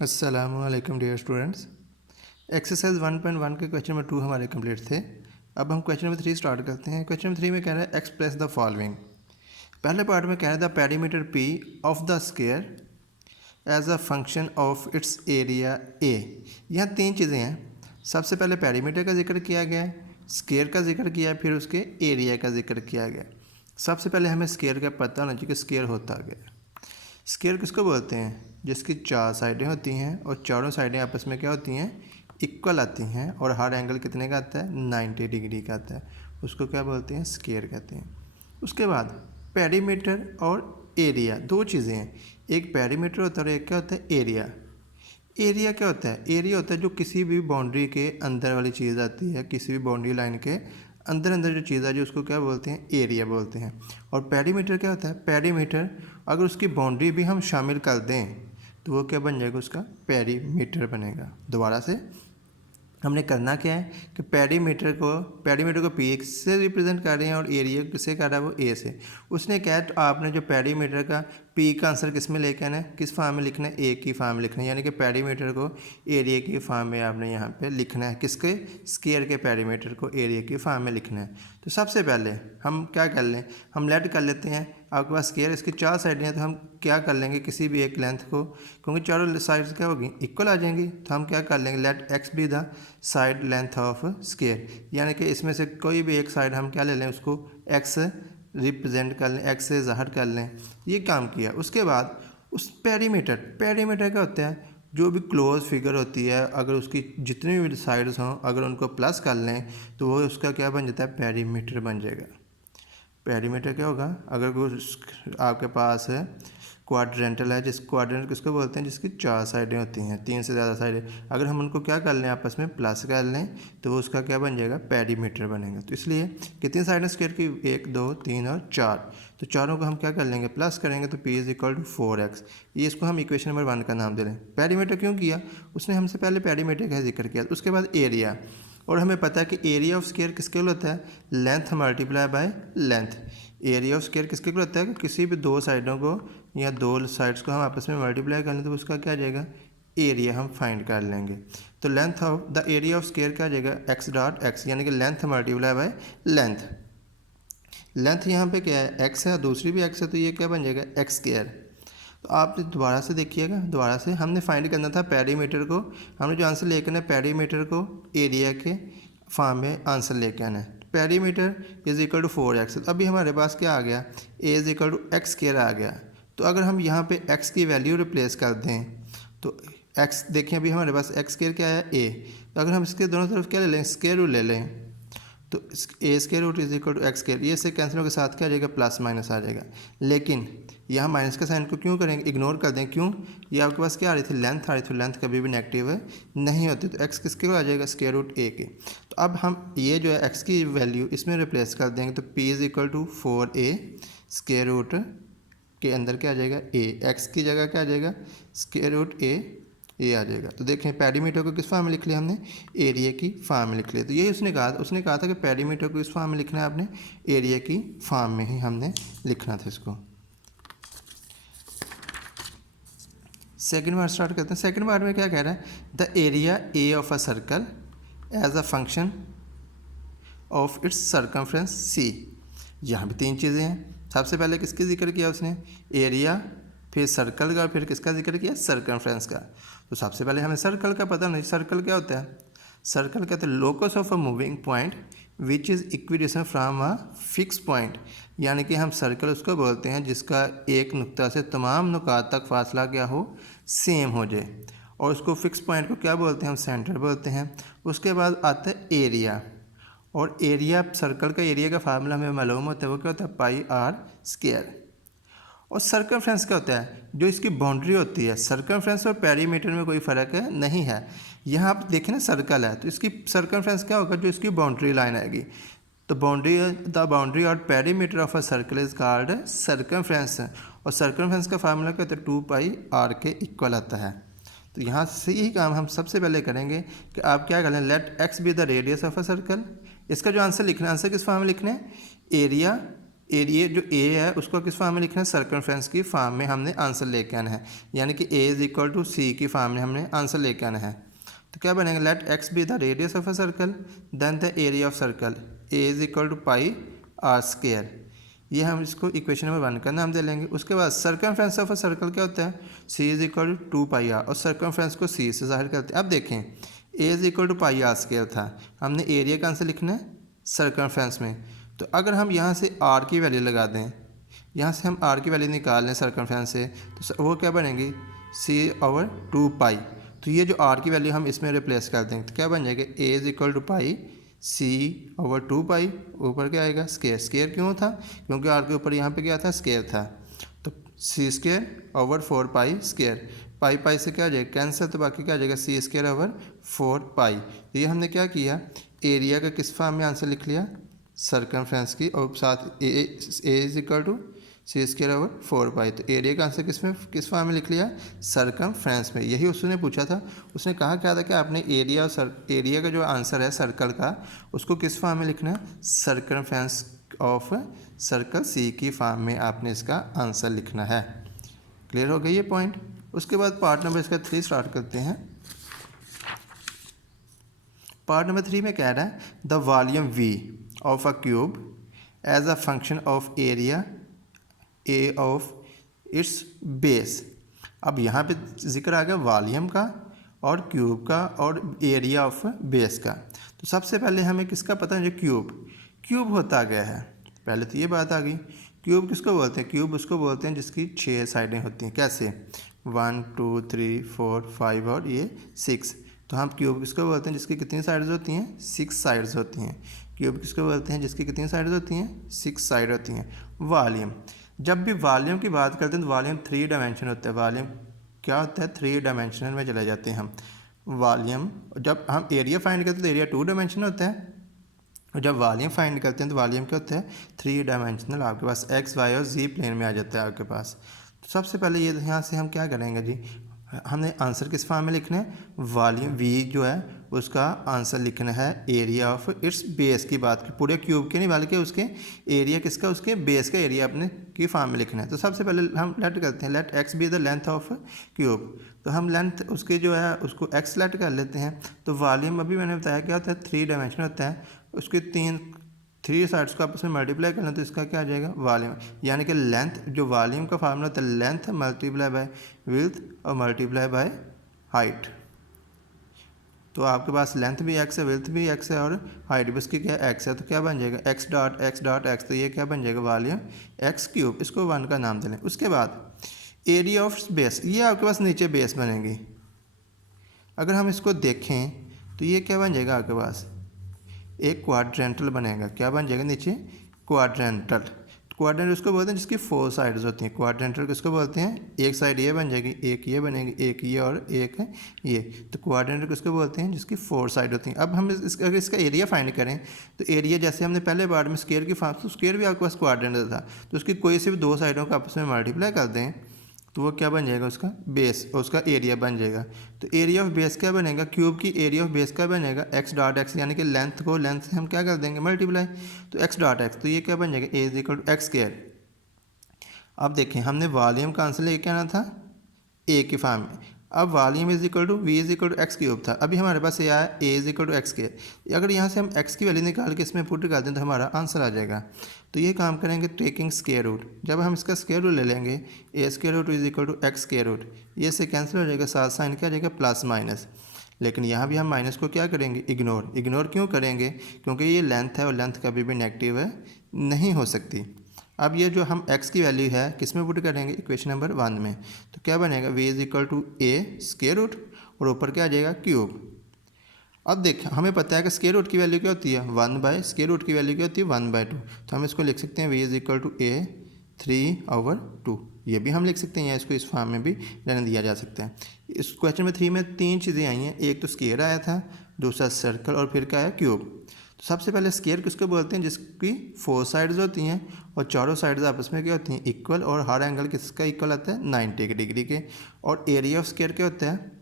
अस्सलामुअलैकुम dear students. Exercise 1.1 के question number 2 हमारे कंप्लीट थे। अब हम क्वेश्चन नंबर 3 स्टार्ट करते हैं। क्वेश्चन नंबर 3 में कह रहा है एक्सप्रेस द फॉलोइंग। पहले पार्ट में कह रहा है the perimeter p of the square as a function of its area A. यहाँ तीन चीज़ें हैं। सबसे पहले पेरीमीटर का जिक्र किया गया है, स्क्वायर का जिक्र किया है, फिर उसके एरिया का जिक्र किया गया। सबसे पहले हमें स्क्वायर का पता होना चाहिए कि स्क्वायर होता क्या। स्क्वायर किसको बोलते हैं? जिसकी चार साइडें होती हैं और चारों साइडें आपस में क्या होती हैं? इक्वल आती हैं और हर एंगल कितने का आता है? 90 डिग्री का आता है। उसको क्या बोलते हैं? स्क्वायर कहते हैं। उसके बाद पेरीमीटर और एरिया, दो चीज़ें हैं। एक पेरीमीटर होता है और एक क्या होता है? एरिया। एरिया क्या होता है? एरिया होता है जो किसी भी बाउंड्री के अंदर वाली चीज़ आती है, किसी भी बाउंड्री लाइन के अंदर अंदर जो चीज़ है जो उसको क्या बोलते हैं? एरिया बोलते हैं। और पेरीमीटर क्या होता है? पेरीमीटर अगर उसकी बाउंड्री भी हम शामिल कर दें तो वो क्या बन जाएगा? उसका पेरीमीटर बनेगा। दोबारा से हमने करना क्या है कि पेरीमीटर को पी से रिप्रेजेंट कर रहे हैं और एरिया किससे कर रहा है? वो ए से। उसने क्या है, तो आपने जो पेरीमीटर का पी का आंसर किस में लेके आना है? किस फॉर्म में लिखना है? ए की फॉर्म में लिखना है। यानी कि पेरीमीटर को एरिया की फॉर्म में आपने यहाँ पे लिखना है। किसके? स्क्वायर के पेरीमीटर को एरिया की फॉर्म में लिखना है। तो सबसे पहले हम क्या कर लें, हम लेट कर लेते हैं। आपके पास स्क्वायर इसकी चार साइडें हैं तो हम क्या कर लेंगे, किसी भी एक लेंथ को, क्योंकि चारों साइड्स क्या होगी? इक्वल आ जाएंगी, तो हम क्या कर लेंगे, let x be the side length of square. यानी कि इसमें से कोई भी एक साइड हम क्या ले लें, उसको एक्स रिप्रेजेंट कर लें, एक्स से ज़ाहिर कर लें। ये काम किया। उसके बाद उस पेरीमीटर क्या होता है? जो भी क्लोज फिगर होती है, अगर उसकी जितनी भी साइड्स हों, अगर उनको प्लस कर लें तो वो उसका क्या बन जाता है? पेरीमीटर बन जाएगा। पेरीमीटर क्या होगा? अगर कुछ आपके पास है क्वाड्रेंटल है, जिस क्वाड्रेंटल किसको बोलते हैं? जिसकी चार साइडें होती हैं, तीन से ज़्यादा साइडें, अगर हम उनको क्या कर लें, आपस में प्लस कर लें तो वो उसका क्या बन जाएगा? पेरीमीटर बनेगा। तो इसलिए कितनी साइडें स्क्वायर की? 1 2 3 और 4। तो चारों को हम क्या कर लेंगे? प्लस करेंगे तो P = 4x। ये इसको हम इक्वेशन नंबर 1 का नाम दे रहे हैं। पेरीमीटर क्यों किया? उसने हमसे पहले पेरीमीटर का जिक्र किया। उसके बाद एरिया, और हमें पता है कि एरिया ऑफ स्क्वायर किसके लिए होता है? Length multiply by length. Area of square किसके लिए होता है? कि किसी भी दो साइडों को या दो साइड्स को हम आपस में मल्टीप्लाई कर लें तो उसका क्या आ जाएगा? एरिया हम फाइंड कर लेंगे। तो length of the area of square क्या आ जाएगा? एक्स डॉट एक्स, यानी कि length multiply by length. Length यहाँ पे क्या है? एक्स है और दूसरी भी एक्स है, तो ये क्या बन जाएगा? X square. तो आप दोबारा से देखिएगा, दोबारा से हमने फाइंड करना था पेरीमीटर को। हमने जो आंसर लेके आना है पेरीमीटर को एरिया के फॉर्म में आंसर लेके आना है। Perimeter = 4x। अभी हमारे पास क्या आ गया? a = x स्क्वायर आ गया। तो अगर हम यहाँ पे x की वैल्यू रिप्लेस कर दें तो x, देखिए अभी हमारे पास x स्क्वायर क्या है? a। तो अगर हम इसके दोनों तरफ क्या ले लें? स्क्वायर रूट ले लें तो a² = x स्क्वायर, ये से कैंसिल के साथ क्या आ जाएगा? प्लस माइनस आ जाएगा। लेकिन यहाँ माइनस का साइन को क्यों करेंगे? इग्नोर कर दें। क्यों? ये आपके पास क्या आ रही थी? लेंथ आ रही थी। लेंथ कभी भी नेगेटिव नहीं होती, तो x किसके आ जाएगा? √a के। तो अब हम ये जो है x की वैल्यू इसमें रिप्लेस कर देंगे तो P = 4a √, के अंदर क्या आ जाएगा? a। x की जगह क्या आ जाएगा? √a ये आ जाएगा। तो देखें पेरीमीटर को किस फॉर्म में लिख लिया हमने? एरिया की फॉर्म में लिख लिया। तो यही उसने कहा था कि पेरीमीटर को इस फॉर्म में लिखना है आपने, एरिया की फॉर्म में ही हमने लिखना था इसको। सेकंड पार्ट स्टार्ट करते हैं। सेकंड पार्ट में क्या कह रहा है? The area A of a circle as a function of its circumference C. यहाँ भी तीन चीज़ें हैं। सबसे पहले किसकी जिक्र किया उसने? एरिया, फिर सर्कल का, फिर किसका जिक्र किया? सर्कमफ्रेंस का। तो सबसे पहले हमें सर्कल का पता नहीं। सर्कल क्या होता है? सर्कल कहते हैं locus of a moving point which is equidistant from a fix point. यानी कि हम सर्कल उसको बोलते हैं जिसका एक नुक्ता से तमाम नुकात तक फासला क्या हो? सेम हो जाए। और उसको फिक्स पॉइंट को क्या बोलते हैं? हम सेंटर बोलते हैं। उसके बाद आता है एरिया, और एरिया, सर्कल का एरिया का फार्मूला हमें मालूम होता है, वो क्या होता है? πr²। और सर्कमफ्रेंस क्या होता है? जो इसकी बाउंड्री होती है। सर्कमफ्रेंस और पेरीमीटर में कोई फ़र्क नहीं है। यहाँ आप देखें ना, सर्कल है तो इसकी सर्कमफ्रेंस क्या होगा? जो इसकी बाउंड्री लाइन आएगी। तो द बाउंड्री और perimeter of a circle is called circumference. और सर्कमफ्रेंस का फार्मूला क्या होता है? 2πr के इक्वल आता है। तो यहाँ से यही काम हम सबसे पहले करेंगे कि आप क्या करें, let x be the radius of a circle. इसका जो आंसर लिखना है, आंसर किस फॉर्म में लिखना है? एरिया एरिया जो ए है उसको किस फॉर्म में लिखना है, सर्कमफ्रेंस की फॉर्म में हमने आंसर लेके आना है, यानी कि ए इज इक्वल टू सी की फॉर्म में हमने आंसर लेके आना है। तो क्या बनेगा, let x be the radius of a circle then the area of circle A is equal to pi r square. ये हम इसको इक्वेशन नंबर 1 का नाम दे लेंगे। उसके बाद सर्कमफ्रेंस ऑफ अ सर्कल क्या होता है, C is equal to 2 pi r, और सर्कमफ्रेंस को सी से जाहिर करते हैं। अब देखें A is equal to pi r square था, हमने एरिया का आंसर लिखना है सर्कमफ्रेंस में। तो अगर हम यहाँ से आर की वैल्यू लगा दें, यहाँ से हम आर की वैल्यू निकाल लें सर्कमफ्रेंस से, तो वो क्या बनेगी, सी ओवर 2 पाई। तो ये जो आर की वैल्यू हम इसमें रिप्लेस कर देंगे तो क्या बन जाएगा, A is equal to pi C over 2 pi, ऊपर क्या आएगा स्क्वायर। स्क्वायर क्यों था, क्योंकि आर के ऊपर यहाँ पे क्या था, स्क्वायर था। तो सी स्क्वायर ओवर 4 पाई स्क्वायर, पाई पाई से क्या आ जाएगा कैंसिल, तो बाकी क्या आ जाएगा सी स्क्वायर ओवर 4 पाई। तो ये हमने क्या किया, एरिया का किस फॉर्म में आंसर लिख लिया, सर्कमफ्रेंस की, और साथ A is equal to C square over 4 pi. तो एरिया का आंसर किस फॉर्म में लिख लिया, सर्कमफ्रेंस में। यही उसने पूछा था, उसने कहा क्या था कि आपने एरिया और एरिया का जो आंसर है सर्कल का, उसको किस फॉर्म में लिखना है, सर्कमफ्रेंस ऑफ सर्कल सी की फॉर्म में आपने इसका आंसर लिखना है। क्लियर हो गई ये पॉइंट। उसके बाद पार्ट नंबर इसका 3 स्टार्ट करते हैं। पार्ट नंबर 3 में कह रहा है the volume V of a cube as a function of area A of its base. अब यहाँ पे जिक्र आ गया वॉल्यूम का और क्यूब का और एरिया ऑफ बेस का। तो सबसे पहले हमें किसका पता है, जो क्यूब होता गया है, पहले तो ये बात आ गई। क्यूब किसको बोलते हैं, क्यूब उसको बोलते हैं जिसकी 6 साइडें होती हैं। कैसे, 1 2 3 4 5 और ये 6। तो हम क्यूब किसको बोलते हैं जिसकी कितनी साइड्स होती हैं, 6 साइड्स होती हैं। क्यूब किसको बोलते हैं जिसकी कितनी साइड्स होती हैं, 6 साइड होती हैं। वॉल्यूम, जब भी वॉल्यूम की बात करते हैं तो वॉल्यूम 3 डायमेंशन होता है। वॉल्यूम क्या होता है, 3 डायमेंशनल में चले जाते हैं हम। वॉल्यूम, जब हम एरिया फाइंड करते हैं तो एरिया 2 डायमेंशन होता है, और जब वॉल्यूम फाइंड करते हैं तो वॉल्यूम क्या होता है, 3 डायमेंशनल। आपके पास एक्स वाई और जी प्लेन में आ जाता है आपके पास। तो सबसे पहले ये यहाँ से हम क्या करेंगे जी, हमने आंसर किस फॉर्म में लिखना है, वॉल्यूम वी जो है उसका आंसर लिखना है एरिया ऑफ इट्स बेस की बात की, पूरे क्यूब के नहीं बल्कि उसके एरिया किसका, उसके बेस का एरिया अपने की फॉर्म में लिखना है। तो सबसे पहले हम लेट करते हैं, let x be the length of cube. तो हम लेंथ उसके जो है उसको एक्स लेट कर लेते हैं। तो वॉल्यूम अभी मैंने बताया क्या होता है, 3 डायमेंशन होता है, उसके 3 साइड्स को आपस में मल्टीप्लाई करना, तो इसका क्या आ जाएगा, वॉल्यूम। यानी कि लेंथ, जो वॉल्यूम का फार्मूला होता है, लेंथ मल्टीप्लाई बाय विड्थ और मल्टीप्लाई बाय हाइट। तो आपके पास लेंथ भी एक्स है, विड्थ भी एक्स है और हाइट भी उसकी क्या एक्स है। तो क्या बन जाएगा, एक्स डॉट एक्स। तो ये क्या बन जाएगा, वॉल्यूम एक्स क्यूब। इसको 1 का नाम दे लें। उसके बाद एरिया ऑफ बेस, ये आपके पास नीचे बेस बनेगी। अगर हम इसको देखें तो ये क्या बन जाएगा, आपके पास एक क्वाड्रेंटल बनेगा। क्या बन जाएगा नीचे, क्वाड्रेंटल। क्वाड्रेंटल उसको बोलते हैं जिसकी 4 साइड्स होती हैं। क्वाड्रेंटल किसको बोलते हैं, एक साइड ये बन जाएगी, एक ये बनेगी, एक ये और एक है ये। तो क्वाड्रेंटल किसको बोलते हैं जिसकी 4 साइड होती हैं। अब हम अगर इसका एरिया फाइंड करें तो एरिया, जैसे हमने पहले पार्ट में स्क्वायर की फॉर्म, तो स्क्वायर भी आपके पास क्वाड्रेंटल था, तो उसकी कोई से भी 2 साइडों को आपस में मल्टीप्लाई कर दें तो वो क्या बन जाएगा, उसका बेस, उसका एरिया बन जाएगा। तो एरिया ऑफ बेस क्या बनेगा, क्यूब की एरिया ऑफ बेस क्या बनेगा, एक्स डॉट एक्स। यानी कि लेंथ को लेंथ से हम क्या कर देंगे, मल्टीप्लाई। तो एक्स डॉट एक्स, तो ये क्या बन जाएगा, A is equal to x square. अब देखें, हमने वॉल्यूम का आंसर लेके आना था ए की फॉर्म में। अब volume is equal to V is equal to x cube था। अभी हमारे पास ये आया A is equal to x square. अगर यहाँ से हम एक्स की वैल्यू निकाल के इसमें पुट कर दें तो हमारा आंसर आ जाएगा। तो ये काम करेंगे टेकिंग स्क्वायर रूट। जब हम इसका स्क्वायर रूट ले लेंगे, A square root is equal to x square root, ये से कैंसिल हो जाएगा, साथ साइन क्या आ जाएगा, प्लस माइनस। लेकिन यहाँ भी हम माइनस को क्या करेंगे, इग्नोर क्यों करेंगे, क्योंकि ये लेंथ है और लेंथ कभी भी नेगेटिव है नहीं हो सकती। अब ये जो हम x की वैल्यू है किस में पुट करेंगे, इक्वेशन नंबर 1 में। तो क्या बनेगा, v is equal to a square root और ऊपर क्या आ जाएगा, क्यूब। अब देखें, हमें पता है कि स्क्वायर रूट की वैल्यू क्या होती है, 1 बाय, स्क्वायर रूट की वैल्यू क्या होती है, 1/2। तो हम इसको लिख सकते हैं v इज इक्वल टू ए 3/2। ये भी हम लिख सकते हैं, या इसको इस फॉर्म में भी रहने दिया जा सकता है। इस क्वेश्चन में 3 में 3 चीज़ें आई हैं, एक तो स्क्वायर आया था, दूसरा सर्कल और फिर क्या है, क्यूब। तो सबसे पहले स्क्वायर किसको बोलते हैं, जिसकी 4 साइड्स होती हैं और चारों साइड्स आपस में क्या होती हैं, इक्वल, और हर एंगल किसका इक्वल आता है, 90 डिग्री के। और एरिया ऑफ स्क्वायर क्या होता है,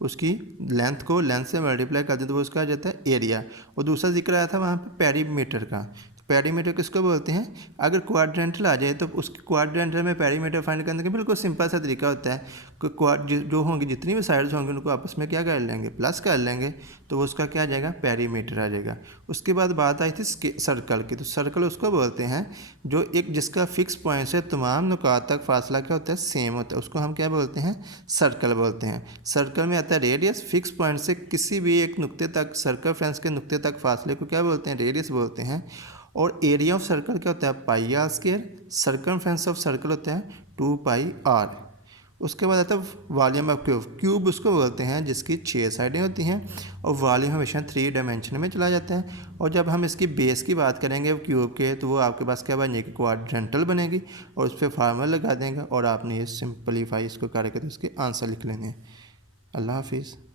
उसकी लेंथ को लेंथ से मल्टीप्लाई कर दें तो वो उसका आ जाता है एरिया। और दूसरा जिक्र आया था वहाँ पे पेरीमीटर का। पेरीमीटर किसको बोलते हैं? अगर क्वाड्रेंटल आ जाए तो उसके क्वाड्रेंटल में पेरीमीटर फाइंड करने का बिल्कुल सिंपल सा तरीका होता है कि जो होंगी जितनी भी साइड्स होंगी उनको आपस में क्या कर लेंगे, प्लस कर लेंगे, तो वो उसका क्या आ जाएगा, पेरीमीटर आ जाएगा। उसके बाद बात आई थी सर्कल की, तो सर्कल उसको बोलते हैं जो एक जिसका फिक्स पॉइंट से तमाम नुकात तक फासला क्या होता है, सेम होता है, उसको हम क्या बोलते हैं, सर्कल बोलते हैं। सर्कल में आता है रेडियस, फिक्स पॉइंट से किसी भी एक नुक्ते तक, सर्कमफ्रेंस के नुक्ते तक फासले को क्या बोलते हैं, रेडियस बोलते हैं। और एरिया ऑफ सर्कल क्या होता है, pi r square. Circumference of circle होता है 2 पाई आर। उसके बाद आता है वॉल्यूम ऑफ क्यूब। क्यूब उसको बोलते हैं जिसकी 6 साइडें होती हैं और वॉल्यूम हमेशा 3 डायमेंशन में चला जाता है। और जब हम इसकी बेस की बात करेंगे क्यूब के, तो वो आपके पास क्या बन जाएगी, क्वाड्रेंटल बनेगी, और उस पर फार्मूला लगा देंगे और आपने ये सिंपलीफाई इसको करके तो उसके आंसर लिख लेने हैं। अल्लाह हाफिज़।